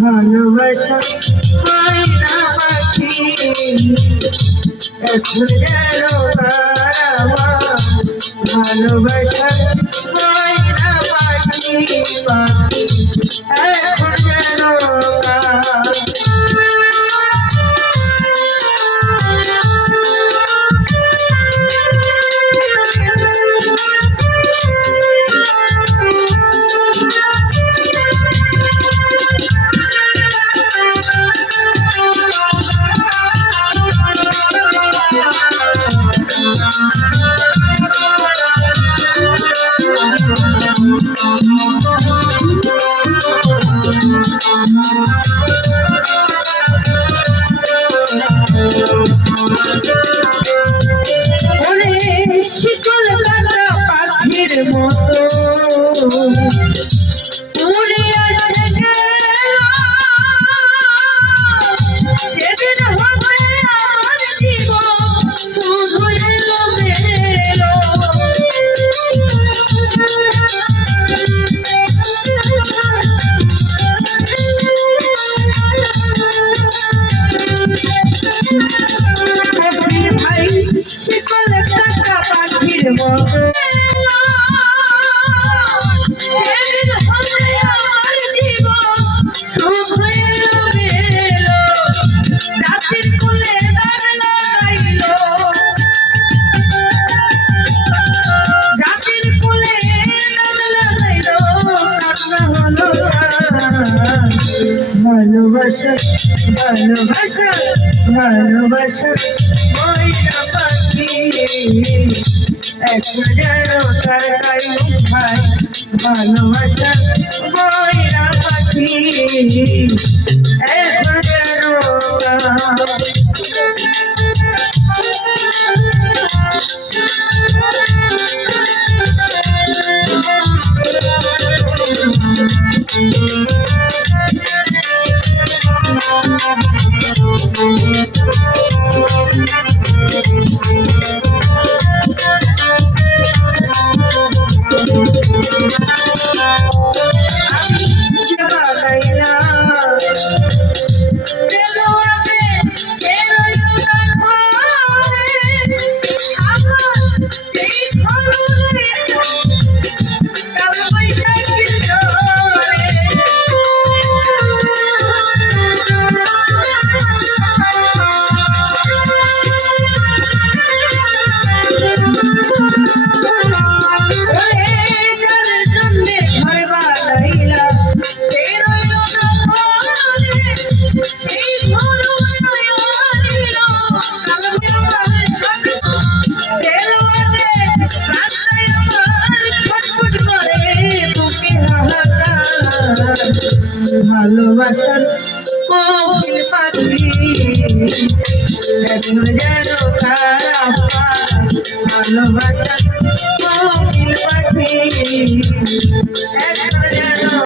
ভালোবাসা হয় না পাখি এখন যেন ভালোবাসা হয় শিকল কাটা পাখির মতো। ভালোবাসা ভালোবাসা ভালোবাসা ময়না পাখি। এখন যেন ভালোবাসা ময়না ভালোবাসার কোকিল পাখি যেন ভালোবাসার কোকিল পাখি